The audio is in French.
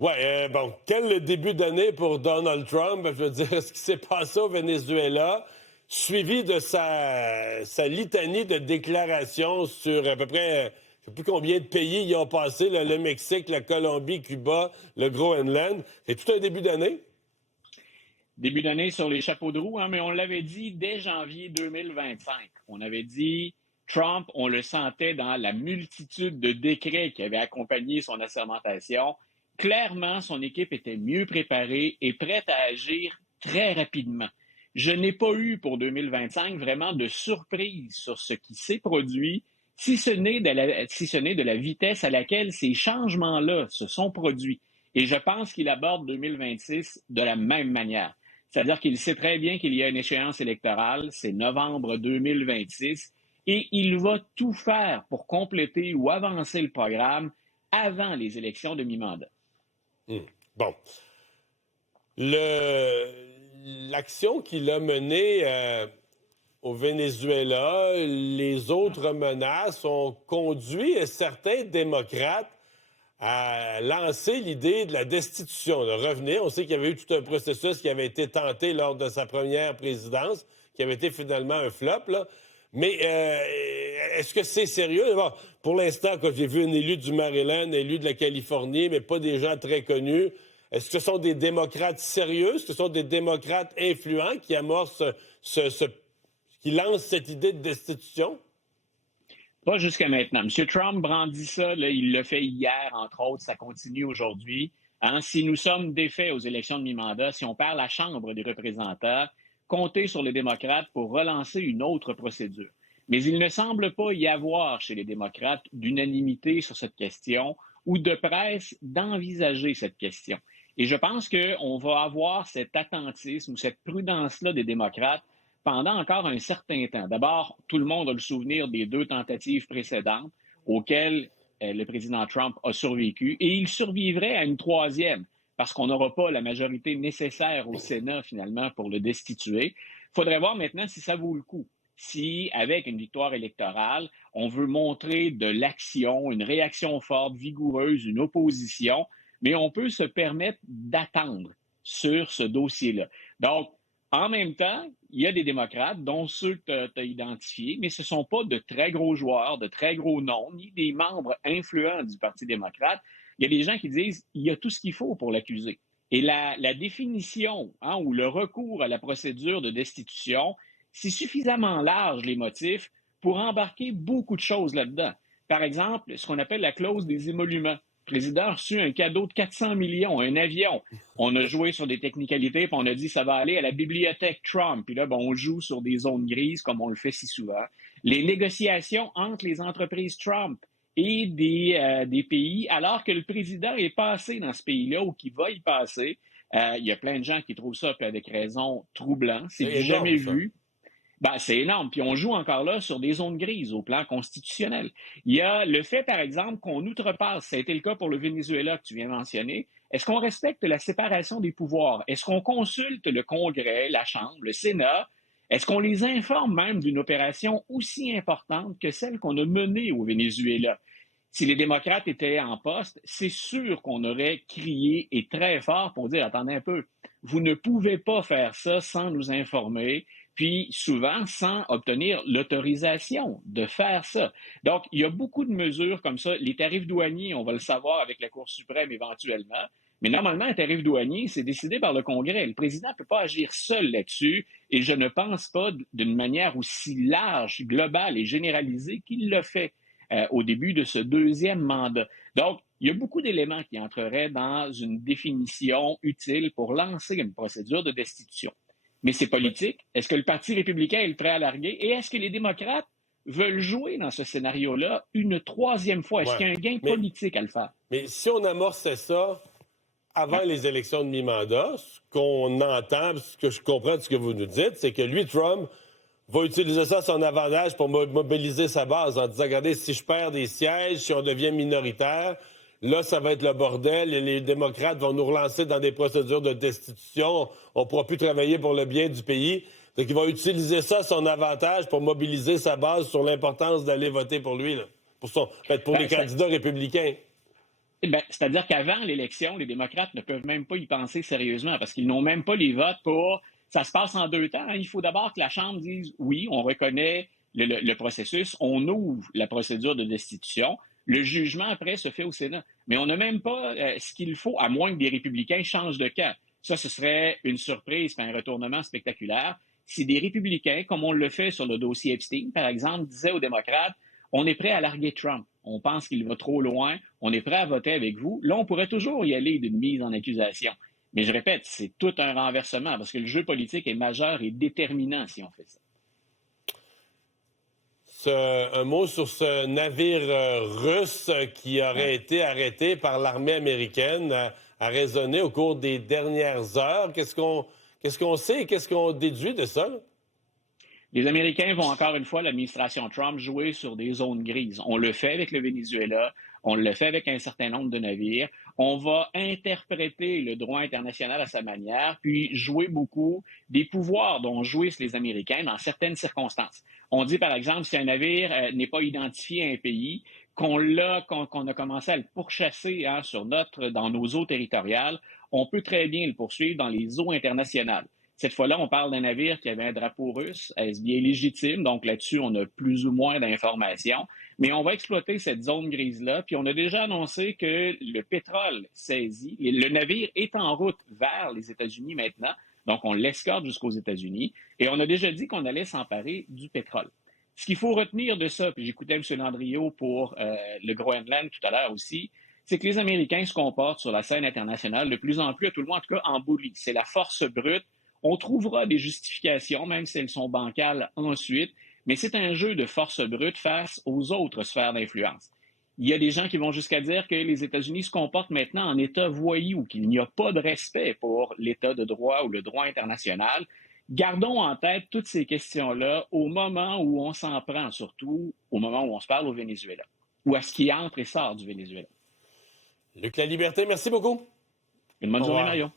Ouais, bon, quel début d'année pour Donald Trump? Je veux dire, ce qui s'est passé au Venezuela, suivi de sa litanie de déclarations sur à peu près, je sais plus combien de pays y ont passé, là, le Mexique, la Colombie, Cuba, le Groenland. C'est tout un début d'année? Début d'année sur les chapeaux de roue, hein, mais on l'avait dit dès janvier 2025. On avait dit Trump, on le sentait dans la multitude de décrets qui avaient accompagné son assermentation. Clairement, son équipe était mieux préparée et prête à agir très rapidement. Je n'ai pas eu pour 2025 vraiment de surprise sur ce qui s'est produit, si ce n'est de la vitesse à laquelle ces changements-là se sont produits. Et je pense qu'il aborde 2026 de la même manière. C'est-à-dire qu'il sait très bien qu'il y a une échéance électorale, c'est novembre 2026, et il va tout faire pour compléter ou avancer le programme avant les élections de mi-mandat. Bon. L'action qu'il a menée au Venezuela, les autres menaces ont conduit certains démocrates à lancer l'idée de la destitution, de revenir. On sait qu'il y avait eu tout un processus qui avait été tenté lors de sa première présidence, qui avait été finalement un flop, là. Mais est-ce que c'est sérieux? Bon, pour l'instant, quand j'ai vu un élu du Maryland, un élu de la Californie, mais pas des gens très connus, est-ce que ce sont des démocrates sérieux? Est-ce que ce sont des démocrates influents qui amorcent qui lancent cette idée de destitution? Pas jusqu'à maintenant. M. Trump brandit ça, là, il l'a fait hier, entre autres, ça continue aujourd'hui. Hein, si nous sommes défaits aux élections de mi-mandat, si on perd la Chambre des représentants, comptez sur les démocrates pour relancer une autre procédure. Mais il ne semble pas y avoir chez les démocrates d'unanimité sur cette question ou de presse d'envisager cette question. Et je pense qu'on va avoir cet attentisme ou cette prudence-là des démocrates pendant encore un certain temps. D'abord, tout le monde a le souvenir des deux tentatives précédentes auxquelles le président Trump a survécu et il survivrait à une troisième parce qu'on n'aura pas la majorité nécessaire au Sénat finalement pour le destituer. Il faudrait voir maintenant si ça vaut le coup. Si, avec une victoire électorale, on veut montrer de l'action, une réaction forte, vigoureuse, une opposition, mais on peut se permettre d'attendre sur ce dossier-là. Donc, en même temps, il y a des démocrates, dont ceux que tu as identifiés, mais ce ne sont pas de très gros joueurs, de très gros noms, ni des membres influents du Parti démocrate. Il y a des gens qui disent il y a tout ce qu'il faut pour l'accuser. Et la définition ou le recours à la procédure de destitution, c'est suffisamment large, les motifs, pour embarquer beaucoup de choses là-dedans. Par exemple, ce qu'on appelle la clause des émoluments. Le président a reçu un cadeau de 400 millions, un avion. On a joué sur des technicalités, puis on a dit ça va aller à la bibliothèque Trump. Puis là, on joue sur des zones grises, comme on le fait si souvent. Les négociations entre les entreprises Trump et des pays, alors que le président est passé dans ce pays-là ou qui va y passer. Il y a plein de gens qui trouvent ça, puis avec raison, troublant. C'est C'est du jamais énorme, ça. vu. Ben, c'est énorme. Puis on joue encore là sur des zones grises au plan constitutionnel. Il y a le fait, par exemple, qu'on outrepasse, ça a été le cas pour le Venezuela que tu viens de mentionner. Est-ce qu'on respecte la séparation des pouvoirs? Est-ce qu'on consulte le Congrès, la Chambre, le Sénat? Est-ce qu'on les informe même d'une opération aussi importante que celle qu'on a menée au Venezuela? Si les démocrates étaient en poste, c'est sûr qu'on aurait crié et très fort pour dire, attendez un peu, vous ne pouvez pas faire ça sans nous informer, puis souvent sans obtenir l'autorisation de faire ça. Donc, il y a beaucoup de mesures comme ça. Les tarifs douaniers, on va le savoir avec la Cour suprême éventuellement, mais normalement, un tarif douanier, c'est décidé par le Congrès. Le président ne peut pas agir seul là-dessus, et je ne pense pas d'une manière aussi large, globale et généralisée qu'il le fait au début de ce deuxième mandat. Donc, il y a beaucoup d'éléments qui entreraient dans une définition utile pour lancer une procédure de destitution. Mais c'est politique. Est-ce que le Parti républicain est prêt à larguer? Et est-ce que les démocrates veulent jouer dans ce scénario-là une troisième fois? Est-ce Ouais. qu'il y a un gain Mais, politique à le faire? mais si on amorçait ça avant Ouais. les élections de mi-mandat, ce qu'on entend, ce que je comprends de ce que vous nous dites, c'est que lui, Trump, va utiliser ça à son avantage pour mobiliser sa base en disant, regardez, si je perds des sièges, si on devient minoritaire, là, ça va être le bordel et les démocrates vont nous relancer dans des procédures de destitution. On ne pourra plus travailler pour le bien du pays. Donc, il va utiliser ça à son avantage pour mobiliser sa base sur l'importance d'aller voter pour lui, là, pour les C'est candidats républicains. C'est-à-dire qu'avant l'élection, les démocrates ne peuvent même pas y penser sérieusement parce qu'ils n'ont même pas les votes pour... Ça se passe en deux temps, hein. Il faut d'abord que la Chambre dise oui, on reconnaît le processus, on ouvre la procédure de destitution. Le jugement, après, se fait au Sénat. Mais on n'a même pas ce qu'il faut, à moins que des républicains changent de camp. Ça, ce serait une surprise, un retournement spectaculaire. Si des républicains, comme on le fait sur le dossier Epstein, par exemple, disaient aux démocrates, on est prêt à larguer Trump, on pense qu'il va trop loin, on est prêt à voter avec vous, là, on pourrait toujours y aller d'une mise en accusation. Mais je répète, c'est tout un renversement parce que le jeu politique est majeur et déterminant si on fait ça. Un mot sur ce navire russe qui aurait été arrêté par l'armée américaine a résonné au cours des dernières heures. Qu'est-ce qu'on sait et qu'est-ce qu'on déduit de ça, là? Les Américains vont encore une fois, l'administration Trump, jouer sur des zones grises. On le fait avec le Venezuela, on le fait avec un certain nombre de navires. On va interpréter le droit international à sa manière, puis jouer beaucoup des pouvoirs dont jouissent les Américains dans certaines circonstances. On dit, par exemple, si un navire n'est pas identifié à un pays, qu'on a commencé à le pourchasser dans nos eaux territoriales, on peut très bien le poursuivre dans les eaux internationales. Cette fois-là, on parle d'un navire qui avait un drapeau russe. Est-ce bien légitime? Donc là-dessus, on a plus ou moins d'informations. Mais on va exploiter cette zone grise-là. Puis on a déjà annoncé que le pétrole saisi, le navire est en route vers les États-Unis maintenant. Donc on l'escorte jusqu'aux États-Unis. Et on a déjà dit qu'on allait s'emparer du pétrole. Ce qu'il faut retenir de ça, puis j'écoutais M. Landriot pour le Groenland tout à l'heure aussi, c'est que les Américains se comportent sur la scène internationale de plus en plus, à tout le monde, en tout cas en bully. C'est la force brute. On trouvera des justifications, même si elles sont bancales ensuite, mais c'est un jeu de force brute face aux autres sphères d'influence. Il y a des gens qui vont jusqu'à dire que les États-Unis se comportent maintenant en État voyou, qu'il n'y a pas de respect pour l'État de droit ou le droit international. Gardons en tête toutes ces questions-là au moment où on s'en prend, surtout au moment où on se parle au Venezuela, ou à ce qui entre et sort du Venezuela. Luc La Liberté, merci beaucoup. Une bonne Au journée, revoir. Mario.